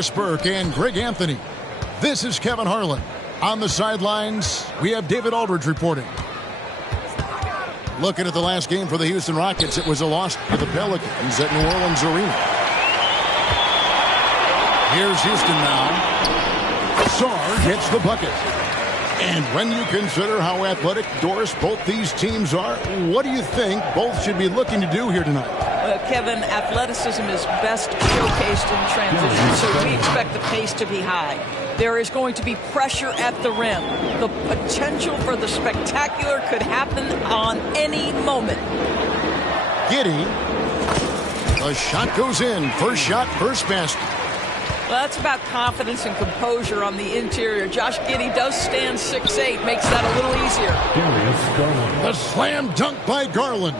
Doris Burke and Greg Anthony. This is Kevin Harlan. On the sidelines, we have David Aldridge reporting. Looking at the last game for the Houston Rockets, it was a loss to the Pelicans at New Orleans Arena. Here's Houston now. Sarr gets the bucket. And when you consider how athletic, Doris, both these teams are, what do you think both should be looking to do here tonight? Kevin, athleticism is best showcased in transition, so we expect the pace to be high. There is going to be pressure at the rim. The potential for the spectacular could happen on any moment. Giddey. The shot goes in. First shot, first basket. Well, that's about confidence and composure on the interior. Josh Giddey does stand 6'8", makes that a little easier. The slam dunk by Garland.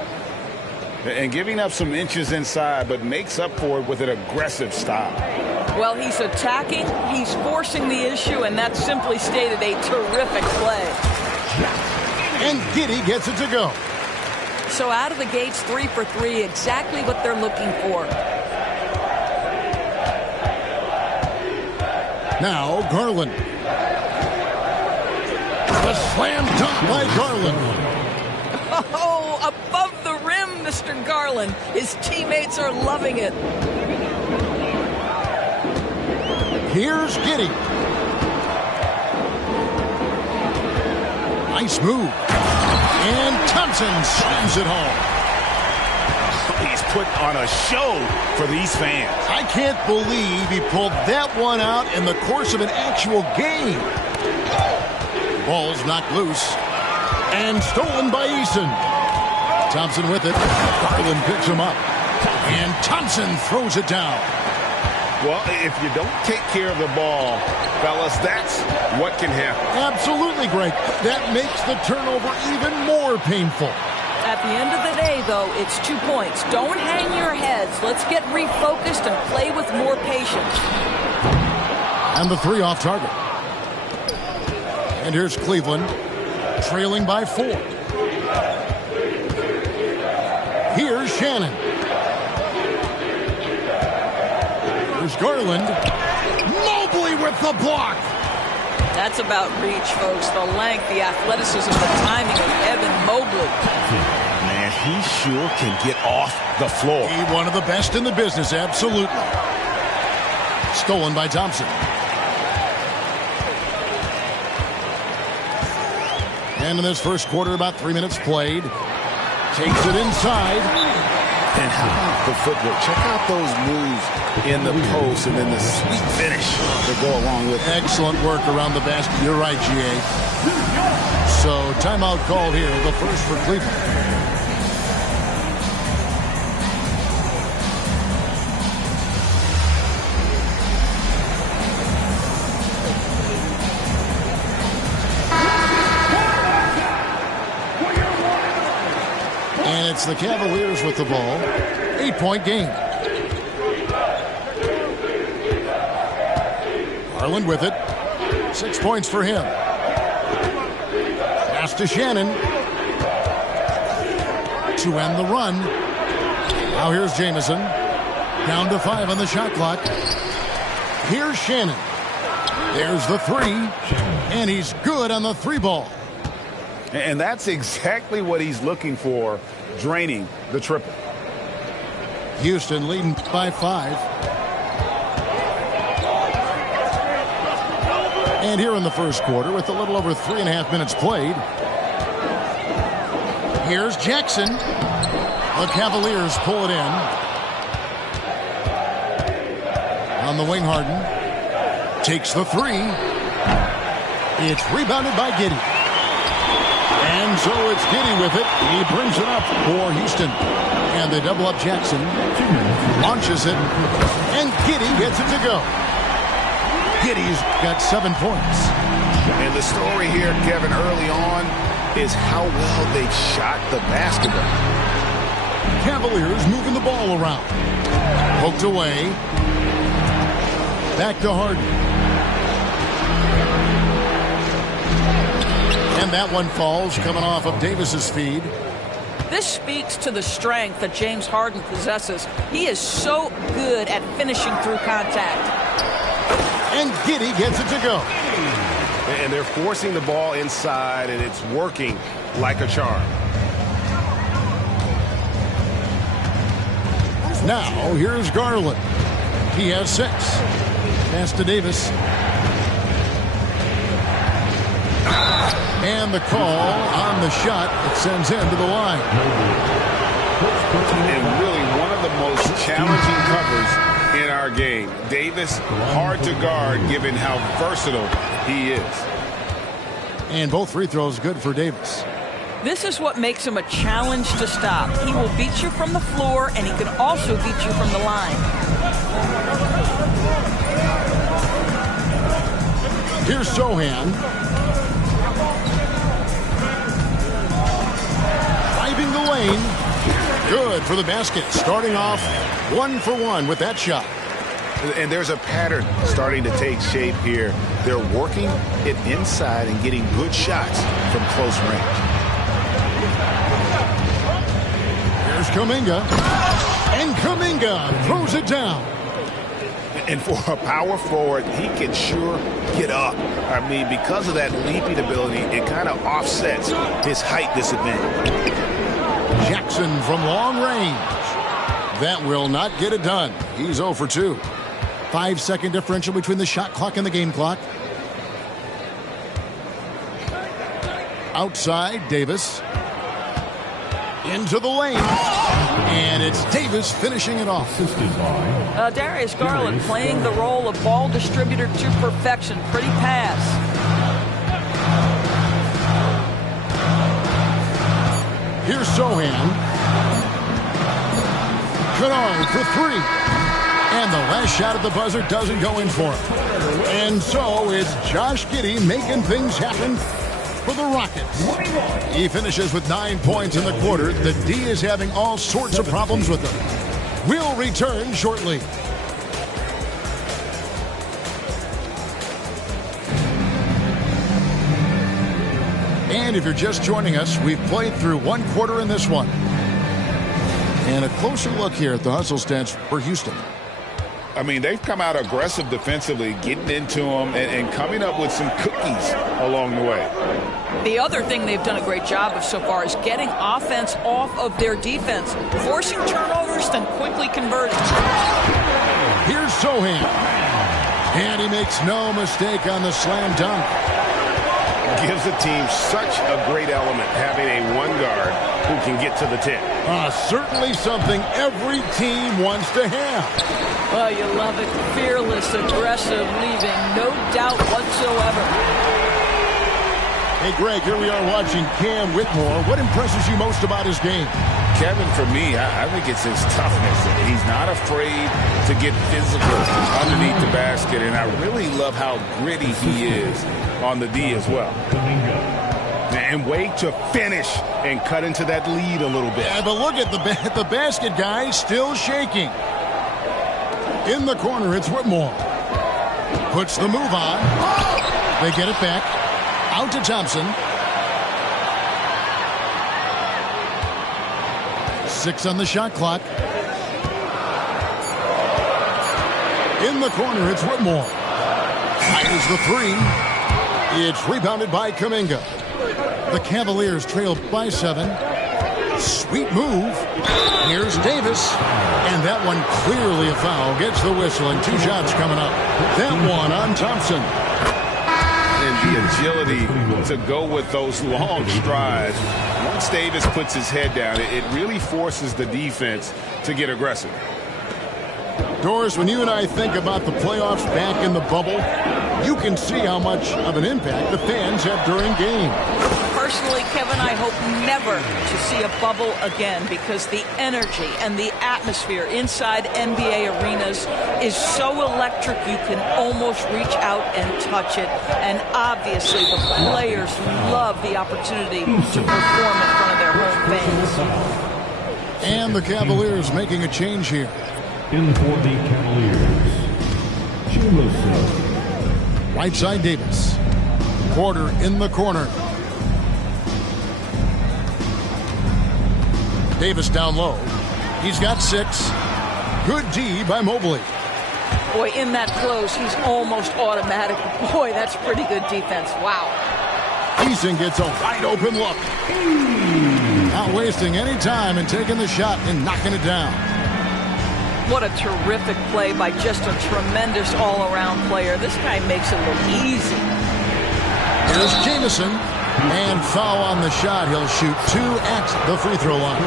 And giving up some inches inside, but makes up for it with an aggressive style. Well, he's attacking, he's forcing the issue, and that simply stated a terrific play. And Giddey gets it to go. So out of the gates, 3 for 3, exactly what they're looking for. Now Garland. The slam dunk by Garland. Oh, above the rim, Mr. Garland. His teammates are loving it. Here's Giddey. Nice move. And Thompson slams it home. He's put on a show for these fans. I can't believe he pulled that one out in the course of an actual game. Ball's knocked loose. And stolen by Eason. Thompson with it. Garland picks him up. And Thompson throws it down. Well, if you don't take care of the ball, fellas, that's what can happen. Absolutely, Greg. That makes the turnover even more painful. At the end of the day, though, it's 2 points. Don't hang your heads. Let's get refocused and play with more patience. And the 3 off target. And here's Cleveland, trailing by 4. Here's Shannon. Here's Garland. Mobley with the block. That's about reach, folks. The length, the athleticism, the timing of Evan Mobley. Man, he sure can get off the floor. He one of the best in the business, absolutely. Stolen by Thompson. And in this first quarter, about 3 minutes played. Takes it inside. And how about the footwork? Check out those moves in the post and then the sweet finish that go along with it. Excellent work around the basket. You're right, GA. So timeout called here, the first for Cleveland. And it's the Cavaliers with the ball. 8-point game. Garland with it. 6 points for him. Pass to Shannon. To end the run. Now here's Jamison. Down to 5 on the shot clock. Here's Shannon. There's the 3. And he's good on the 3 ball. And that's exactly what he's looking for, draining the triple. Houston leading by 5. And here in the first quarter, with a little over 3.5 minutes played, here's Jackson. The Cavaliers pull it in. On the wing, Harden takes the 3. It's rebounded by Giddey. And so it's Giddey with it. He brings it up for Houston. And they double up Jackson. Launches it. And Giddey gets it to go. Giddey's got 7 points. And the story here, Kevin, early on is how well they shot the basketball. Cavaliers moving the ball around. Poked away. Back to Harden. And that one falls, coming off of Davis's feed. This speaks to the strength that James Harden possesses. He is so good at finishing through contact. And Giddey gets it to go. And they're forcing the ball inside, and it's working like a charm. Now, here's Garland. He has 6. Pass to Davis. And the call on the shot. It sends him to the line. And really one of the most challenging covers in our game. Davis, hard to guard given how versatile he is. And both free throws good for Davis. This is what makes him a challenge to stop. He will beat you from the floor, and he can also beat you from the line. Here's Sohan. Driving the lane. Good for the basket. Starting off 1 for 1 with that shot. And there's a pattern starting to take shape here. They're working it inside and getting good shots from close range. Here's Kuminga. And Kuminga throws it down. And for a power forward, he can sure get up. I mean, because of that leaping ability, it kind of offsets his height disadvantage. Jackson from long range. That will not get it done. He's 0 for 2. 5-second differential between the shot clock and the game clock. Outside, Davis. Into the lane. And it's Davis finishing it off. Darius Garland playing the role of ball distributor to perfection. Pretty pass. Here's Sohan. Kennard for 3. And the last shot at the buzzer doesn't go in for him. And so it's Josh Giddey making things happen for the Rockets. He finishes with 9 points in the quarter. The D is having all sorts of problems with them. We'll return shortly. And if you're just joining us, we've played through 1 quarter in this one. And a closer look here at the hustle stats for Houston. I mean, they've come out aggressive defensively, getting into them and coming up with some cookies along the way. The other thing they've done a great job of so far is getting offense off of their defense, forcing turnovers, then quickly converting. Here's Sohan. And he makes no mistake on the slam dunk. Gives the team such a great element having a one guard who can get to the 10. Certainly something every team wants to have. Oh, you love it. Fearless, aggressive, leaving no doubt whatsoever. Hey, Greg, here we are watching Cam Whitmore. What impresses you most about his game? Kevin, for me, I think it's his toughness. He's not afraid to get physical underneath the basket, and I really love how gritty he is on the D as well. And wait to finish and cut into that lead a little bit. Yeah, but look at the basket guy still shaking. In the corner, it's Whitmore. Puts the move on. They get it back. Out to Thompson. 6 on the shot clock. In the corner, it's Whitmore. Fires the 3. It's rebounded by Kuminga. The Cavaliers trail by 7. Sweet move. Here's Davis. And that one clearly a foul. Gets the whistle and 2 shots coming up. That one on Thompson. And the agility to go with those long strides. Once Davis puts his head down, it really forces the defense to get aggressive. Doris, when you and I think about the playoffs back in the bubble, you can see how much of an impact the fans have during games. Personally, Kevin, I hope never to see a bubble again because the energy and the atmosphere inside NBA arenas is so electric you can almost reach out and touch it. And obviously the players love the opportunity to perform in front of their home fans. And the Cavaliers making a change here. In for the Cavaliers, Right side Davis. Porter in the corner. Davis down low. He's got 6. Good D by Mobley. Boy, in that close, he's almost automatic. Boy, that's pretty good defense. Wow. Eason gets a wide open look. Not wasting any time and taking the shot and knocking it down. What a terrific play by just a tremendous all-around player. This guy makes it look easy. Here's Jamison. And foul on the shot. He'll shoot 2 at the free throw line.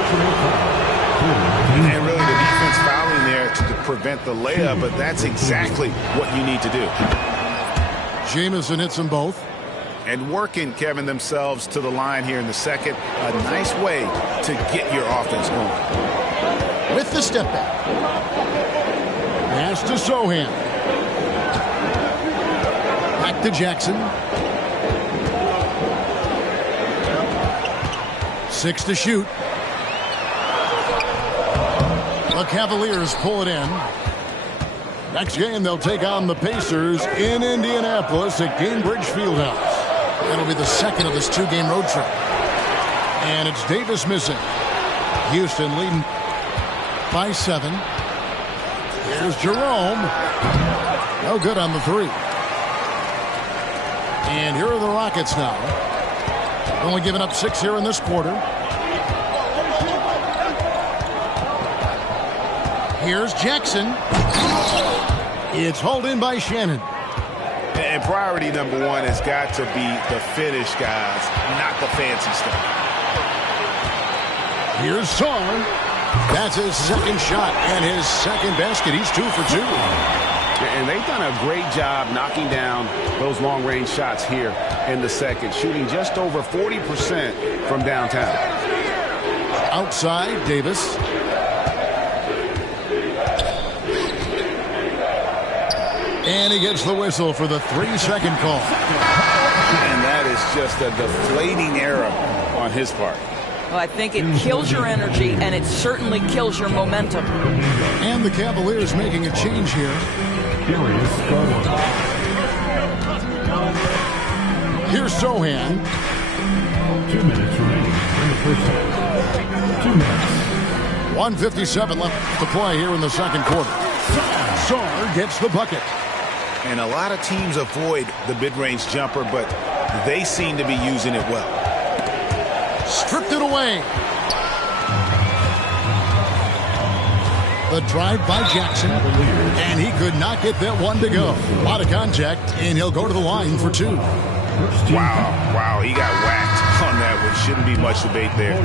And really the defense fouling there to prevent the layup, but that's exactly what you need to do. Jamison hits them both. And working, Kevin, themselves to the line here in the second. A nice way to get your offense going. With the step back. Pass to Sohan. Back to Jackson. 6 to shoot. The Cavaliers pull it in. Next game, they'll take on the Pacers in Indianapolis at Gainbridge Fieldhouse. That'll be the second of this 2-game road trip. And it's Davis missing. Houston leading by 7. Here's Jerome. No good on the 3. And here are the Rockets now. Only giving up 6 here in this quarter. Here's Jackson. It's hauled in by Shannon. And priority number 1 has got to be the finish, guys, not the fancy stuff. Here's Sar. That's his second shot and his second basket. He's 2 for 2. And they've done a great job knocking down those long-range shots here in the second, shooting just over 40% from downtown. Outside, Davis. And he gets the whistle for the 3-second call. And that is just a deflating error on his part. Well, I think it kills your energy, and it certainly kills your momentum. And the Cavaliers making a change here. Here's Sohan. 2 minutes remaining in the first half. 2 minutes. 1:57 left to play here in the second quarter. Sar gets the bucket. And a lot of teams avoid the mid-range jumper, but they seem to be using it well. Stripped it away. The drive by Jackson, and he could not get that one to go. A lot of contact, and he'll go to the line for 2. Wow, he got whacked on that one. Shouldn't be much debate there.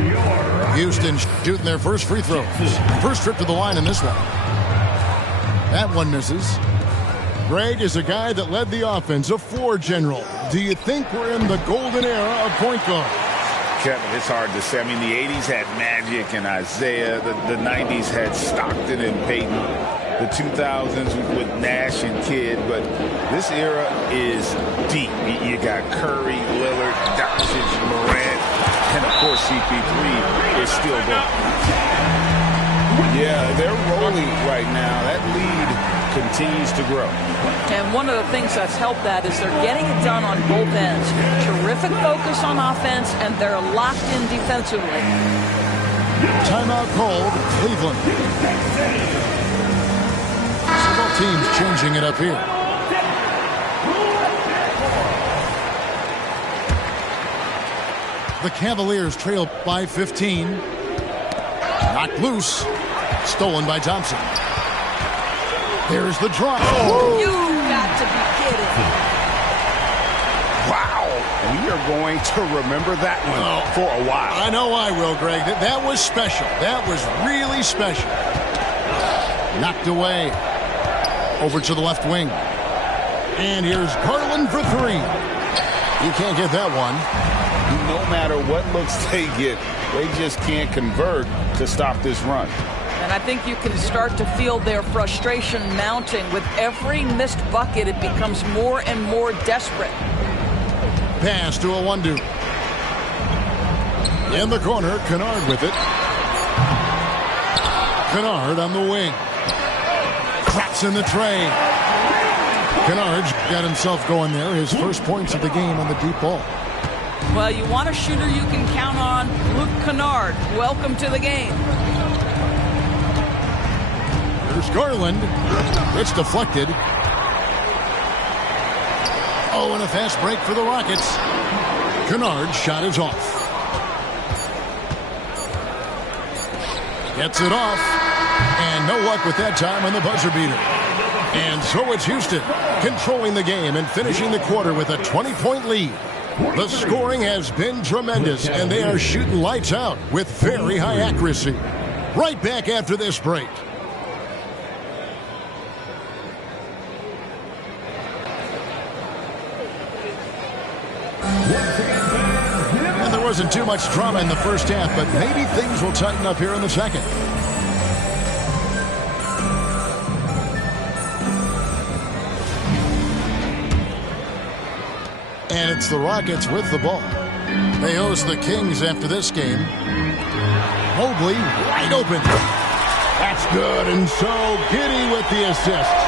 Houston shooting their first free throw. First trip to the line in this one. That one misses. Greg is a guy that led the offense, a floor general. Do you think we're in the golden era of point guard? Kevin, it's hard to say. I mean, the 80s had Magic and Isaiah. The 90s had Stockton and Peyton. The 2000s with Nash and Kidd. But this era is deep. You got Curry, Lillard, Doncic, Morant, and, of course, CP3 is still going. Yeah, they're rolling right now. That lead continues to grow. And one of the things that's helped that is they're getting it done on both ends. Terrific focus on offense, and they're locked in defensively. Timeout called, Cleveland. Several teams changing it up here. The Cavaliers trail by 15. Knocked loose. Stolen by Thompson. There's the drop. Oh. You got to be kidding. Wow. We are going to remember that one for a while. I know I will, Greg. That was special. That was really special. Knocked away. Over to the left wing. And here's Garland for 3. You can't get that one. No matter what looks they get, they just can't convert to stop this run. And I think you can start to feel their frustration mounting. With every missed bucket, it becomes more and more desperate. Pass to Awandu. In the corner, Kennard with it. Kennard on the wing. Drops in the tray. Kennard's got himself going there. His first points of the game on the deep ball. Well, you want a shooter you can count on. Luke Kennard, welcome to the game. Here's Garland. It's deflected. Oh, and a fast break for the Rockets. Kennard's shot is off. Gets it off. And no luck with that time on the buzzer beater. And so it's Houston controlling the game and finishing the quarter with a 20-point lead. The scoring has been tremendous, and they are shooting lights out with very high accuracy. Right back after this break. And there wasn't too much drama in the first half, but maybe things will tighten up here in the second. And it's the Rockets with the ball. They host the Kings after this game. Mobley wide open. That's good, and so Giddey with the assist.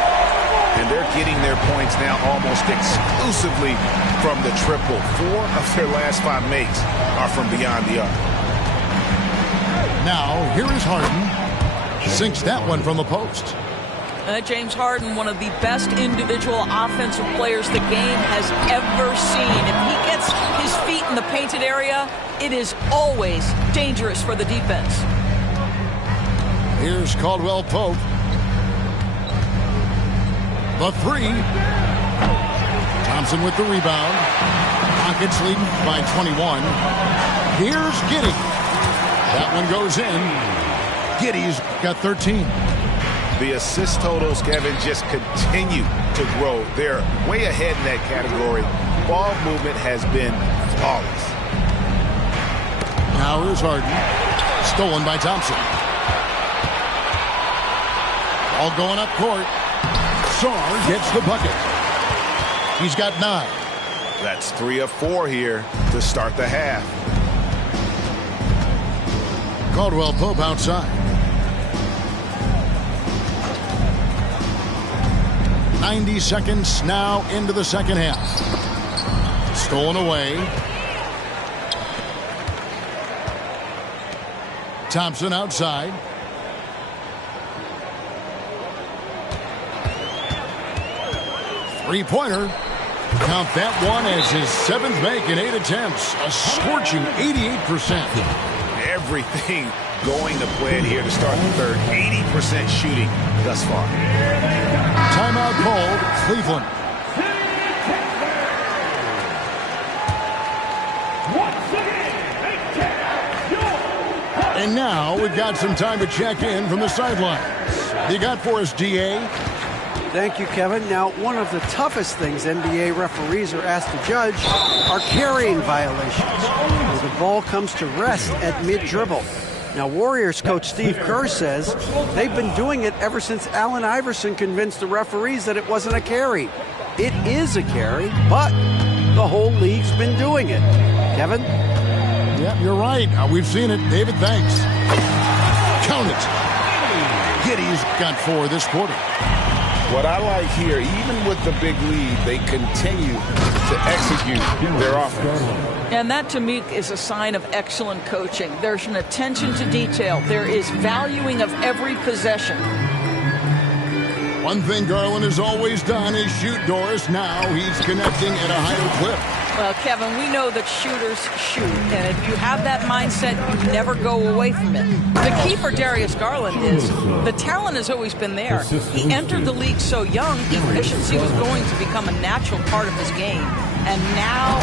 And they're getting their points now almost exclusively from the triple. 4 of their last 5 makes are from beyond the arc. Now, here is Harden. Sinks that one from the post. James Harden, one of the best individual offensive players the game has ever seen. If he gets his feet in the painted area, it is always dangerous for the defense. Here's Caldwell Pope. The 3. Thompson with the rebound. Rockets leading by 21. Here's Giddey. That one goes in. Giddey's got 13. The assist totals, Kevin, just continue to grow. They're way ahead in that category. Ball movement has been flawless. Now here's Harden. Stolen by Thompson. All going up court. Sarr gets the bucket. He's got 9. That's 3 of 4 here to start the half. Caldwell Pope outside. 90 seconds now into the second half. Stolen away. Thompson outside. Three-pointer. Count that one as his 7th make in 8 attempts. A scorching 88%. Everything going to plan here to start the third. 80% shooting thus far. Timeout called, Cleveland. And now we've got some time to check in from the sidelines. You got for us, DA? Thank you, Kevin. Now, one of the toughest things NBA referees are asked to judge are carrying violations, where the ball comes to rest at mid-dribble. Now, Warriors coach Steve Kerr says they've been doing it ever since Allen Iverson convinced the referees that it wasn't a carry. It is a carry, but the whole league's been doing it. Kevin? Yeah, you're right. We've seen it. David, thanks. Count it. Giddey's got 4 this quarter. What I like here, even with the big lead, they continue to execute their offense. And that, to me, is a sign of excellent coaching. There's an attention to detail. There is valuing of every possession. One thing Garland has always done is shoot Doris. Now he's connecting at a higher clip. Well, Kevin, we know that shooters shoot, and if you have that mindset, you never go away from it. The key for Darius Garland is the talent has always been there. He entered the league so young, efficiency was going to become a natural part of his game. And now,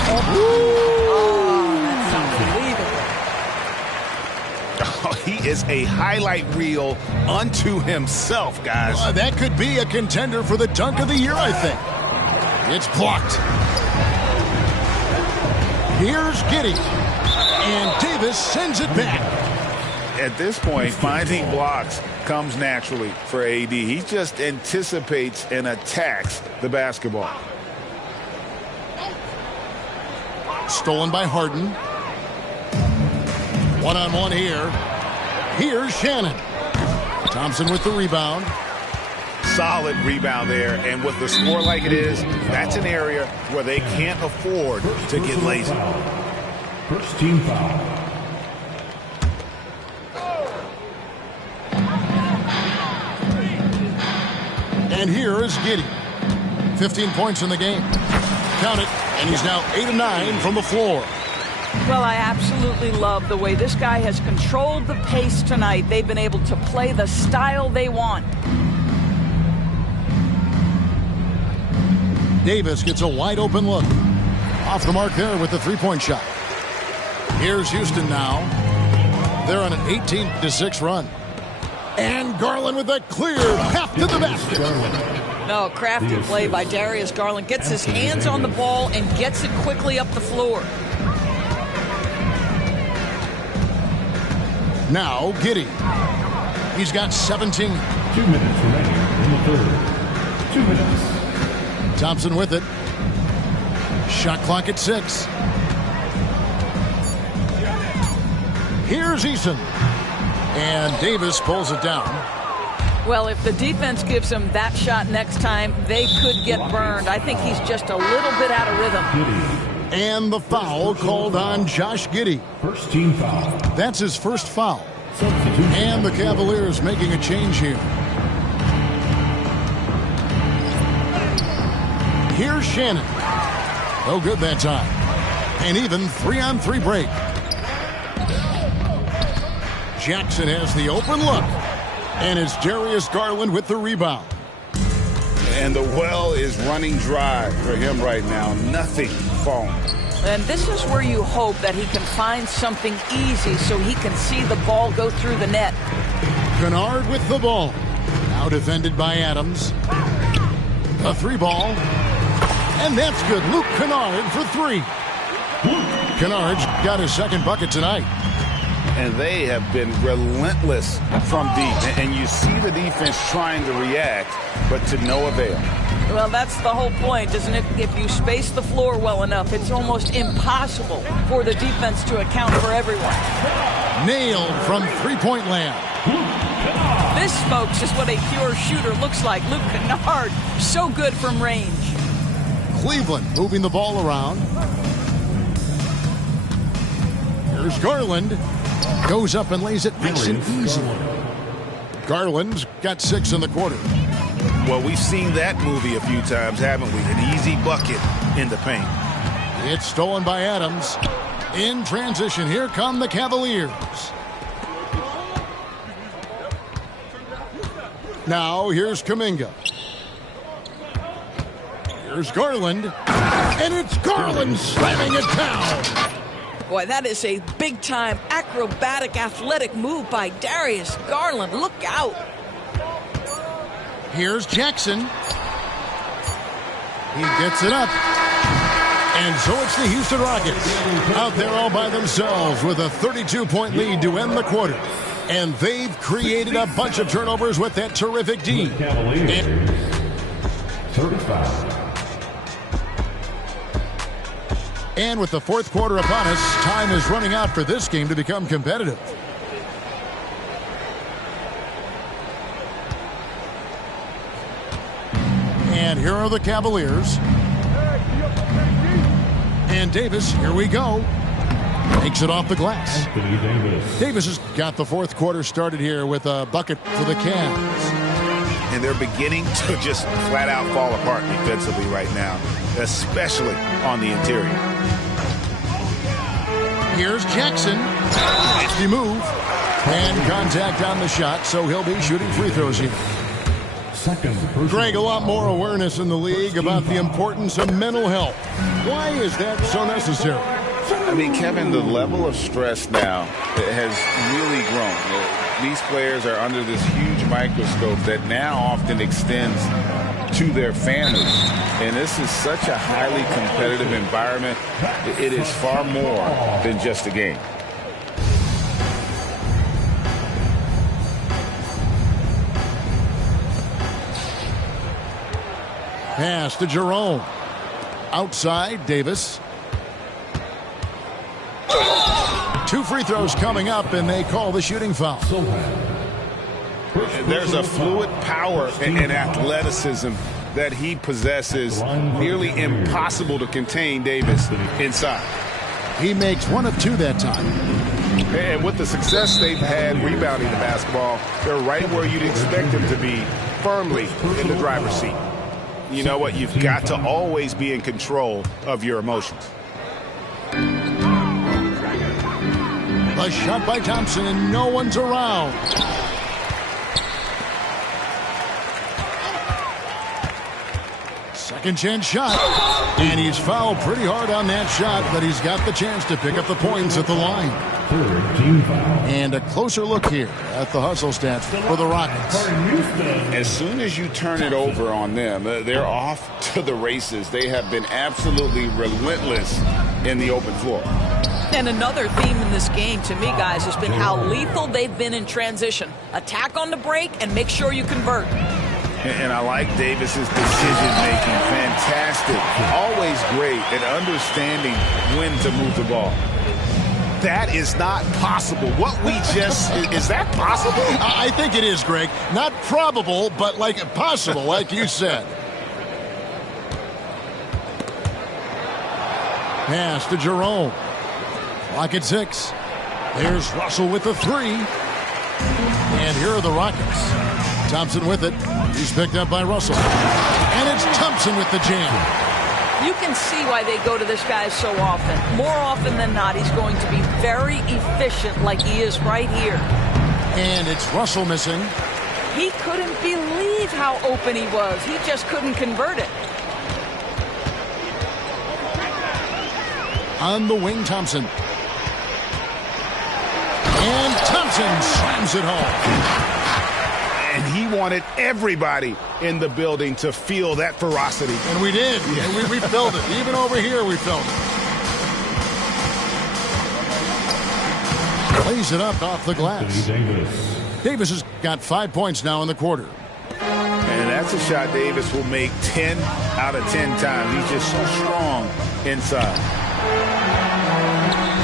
that's unbelievable. Oh, he is a highlight reel unto himself, guys. That could be a contender for the dunk of the year, I think. It's blocked. Here's Giddey. And Davis sends it back. At this point, finding blocks comes naturally for AD. He just anticipates and attacks the basketball. Stolen by Harden. One-on-one here. Here's Shannon. Thompson with the rebound. Solid rebound there, and with the score like it is, that's an area where they can't afford to get lazy. First team foul. And here is Giddey. 15 points in the game. Count it, and he's now 8 of 9 from the floor. Well, I absolutely love the way this guy has controlled the pace tonight. They've been able to play the style they want. Davis gets a wide open look. Off the mark there with the three-point shot. Here's Houston now. They're on an 18-6 run. And Garland with a clear path to the basket. No, crafty play by Darius Garland. Gets his hands on the ball and gets it quickly up the floor. Now Giddey. He's got 17. 2 minutes remaining in the third. 2 minutes. Thompson with it. Shot clock at 6. Here's Eason. And Davis pulls it down. Well, if the defense gives him that shot next time, they could get burned. I think he's just a little bit out of rhythm. And the foul called on Josh Giddey. First team foul. That's his first foul. Substitution. And the Cavaliers making a change here. Here's Shannon. No good that time. And even 3-on-3 break. Jackson has the open look. And it's Darius Garland with the rebound. And the well is running dry for him right now. Nothing falling. And this is where you hope that he can find something easy so he can see the ball go through the net. Kennard with the ball. Now defended by Adams. A 3-ball. And that's good. Luke Kennard for 3. Kennard's got his second bucket tonight. And they have been relentless from deep. And you see the defense trying to react, but to no avail. Well, that's the whole point, isn't it? If you space the floor well enough, it's almost impossible for the defense to account for everyone. Nailed from three-point land. This, folks, is what a pure shooter looks like. Luke Kennard, so good from range. Cleveland moving the ball around. Here's Garland. Goes up and lays it nice and easy. Garland's got 6 in the quarter. Well, we've seen that movie a few times, haven't we? An easy bucket in the paint. It's stolen by Adams. In transition, here come the Cavaliers. Now, here's Kuminga. Here's Garland. And it's Garland slamming it down. Boy, that is a big-time acrobatic athletic move by Darius Garland. Look out. Here's Jackson. He gets it up. And so it's the Houston Rockets out there all by themselves with a 32-point lead to end the quarter. And they've created a bunch of turnovers with that terrific D. Cavaliers. 35. And with the fourth quarter upon us, time is running out for this game to become competitive. And here are the Cavaliers. And Davis, here we go. Takes it off the glass. Davis has got the fourth quarter started here with a bucket for the Cavs. And they're beginning to just flat out fall apart defensively right now, especially on the interior. Here's Jackson. Nasty move. And contact on the shot, so he'll be shooting free throws here. Greg, a lot more awareness in the league about the importance of mental health. Why is that so necessary? I mean, Kevin, the level of stress now has really grown. These players are under this huge microscope that now often extends to their families. And this is such a highly competitive environment. It is far more than just a game. Pass to Jerome. Outside, Davis. 2 free throws coming up, and they call the shooting foul. There's a fluid power and athleticism that he possesses, nearly impossible to contain Davis inside. He makes 1 of 2 that time. And with the success they've had rebounding the basketball, they're right where you'd expect them to be firmly in the driver's seat. You know what? You've got to always be in control of your emotions. A shot by Thompson, and no one's around. Second chance shot. And he's fouled pretty hard on that shot, but he's got the chance to pick up the points at the line. And a closer look here at the hustle stats for the Rockets. As soon as you turn it over on them, they're off to the races. They have been absolutely relentless in the open floor. And another theme in this game to me, guys, has been how lethal they've been in transition. Attack on the break and make sure you convert. And I like Davis's decision-making. Fantastic. Always great at understanding when to move the ball. That is not possible. What we just... is that possible? I think it is, Greg. Not probable, but like possible, like you said. Pass to Jerome. Clock at 6. There's Russell with the 3. And here are the Rockets. Thompson with it. He's picked up by Russell. And it's Thompson with the jam. You can see why they go to this guy so often. More often than not, he's going to be very efficient like he is right here. And it's Russell missing. He couldn't believe how open he was. He just couldn't convert it. On the wing, Thompson. And Thompson slams it home. And he wanted everybody in the building to feel that ferocity. And we did. Yeah. And we felt it. Even over here, we felt it. Plays it up off the glass. Davis has got 5 points now in the quarter. And that's a shot Davis will make 10 out of 10 times. He's just so strong inside.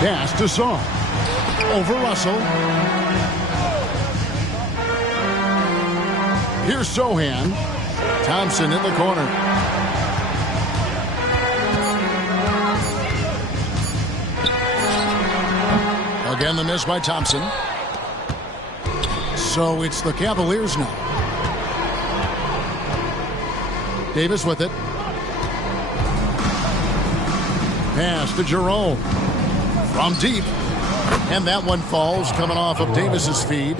Pass to Song. Over Russell. Here's Sohan. Thompson in the corner. Again, the miss by Thompson. So it's the Cavaliers now. Davis with it. Pass to Jerome. From deep. And that one falls coming off of Davis's feed.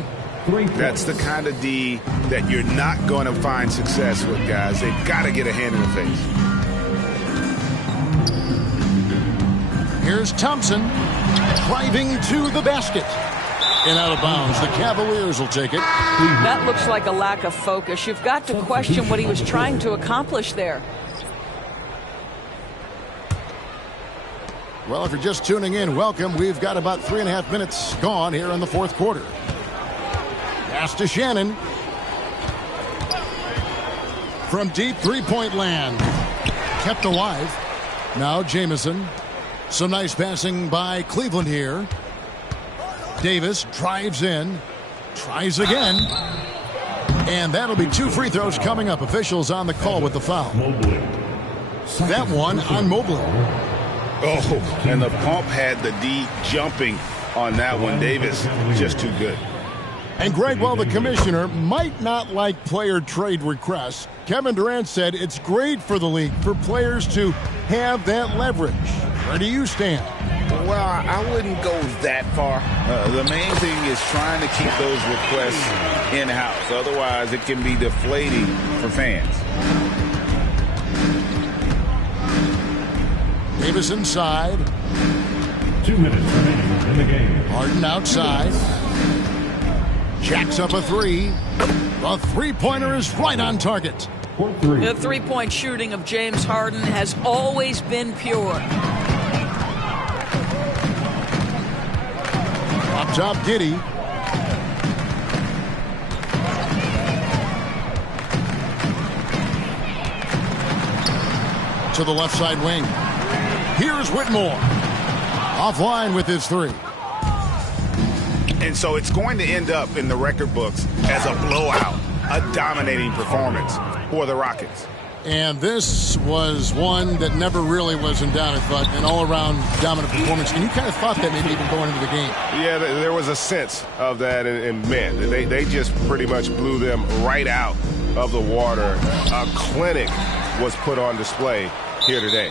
That's the kind of D that you're not going to find success with, guys. They've got to get a hand in the face. Here's Thompson driving to the basket. And out of bounds. The Cavaliers will take it. That looks like a lack of focus. You've got to question what he was trying to accomplish there. Well, if you're just tuning in, welcome. We've got about 3.5 minutes gone here in the fourth quarter. Pass to Shannon. From deep three-point land. Kept alive. Now Jamison. Some nice passing by Cleveland here. Davis drives in. Tries again. And that'll be 2 free throws coming up. Officials on the call with the foul. That one on Mobley. Oh, and the pump had the D jumping on that one. Davis just too good. And Greg, while the commissioner might not like player trade requests, Kevin Durant said it's great for the league for players to have that leverage. Where do you stand? Well, I wouldn't go that far. The main thing is trying to keep those requests in-house. Otherwise, it can be deflating for fans. Davis inside. 2 minutes remaining in the game. Harden outside. Jacks up a 3. The three-pointer is right on target. The three-point shooting of James Harden has always been pure. Up top, Giddey. To the left side wing. Here's Whitmore. Offline with his 3. And so it's going to end up in the record books as a blowout, a dominating performance for the Rockets. And this was one that never really was in doubt, I thought, an all-around dominant performance. And you kind of thought that maybe even going into the game. Yeah, there was a sense of that, and man, they just pretty much blew them right out of the water. A clinic was put on display here today.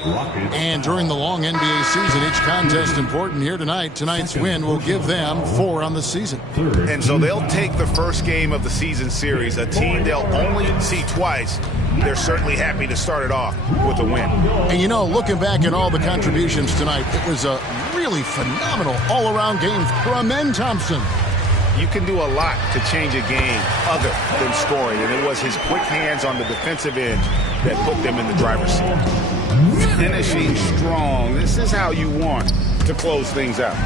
And during the long NBA season, each contest important here tonight. Tonight's win will give them 4 on the season. And so they'll take the first game of the season series, a team they'll only see twice. They're certainly happy to start it off with a win. And you know, looking back at all the contributions tonight, it was a really phenomenal all-around game for Amen Thompson. You can do a lot to change a game other than scoring, and it was his quick hands on the defensive end that put them in the driver's seat. Finishing strong. This is how you want to close things out.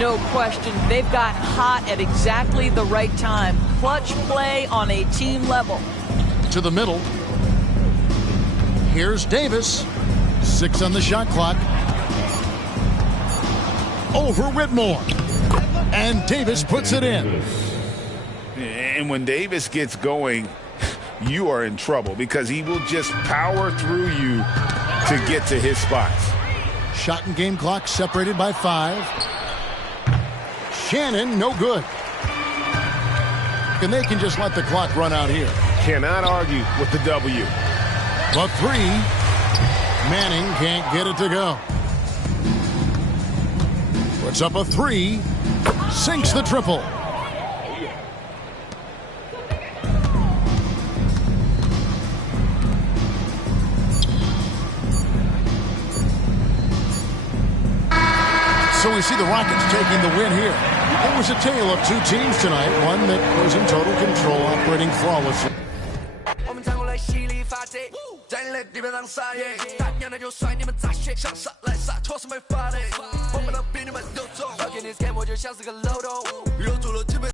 No question. They've got hot at exactly the right time. Clutch play on a team level. To the middle. Here's Davis. 6 on the shot clock. Over Whitmore. And Davis puts it in. And when Davis gets going, you are in trouble because he will just power through you to get to his spots. Shot and game clock separated by 5. Shannon, no good. And they can just let the clock run out here. Cannot argue with the W. The 3. Manning can't get it to go. Puts up a 3. Sinks the triple. So we see the Rockets taking the win here. It was a tale of 2 teams tonight. One that was in total control, operating flawlessly.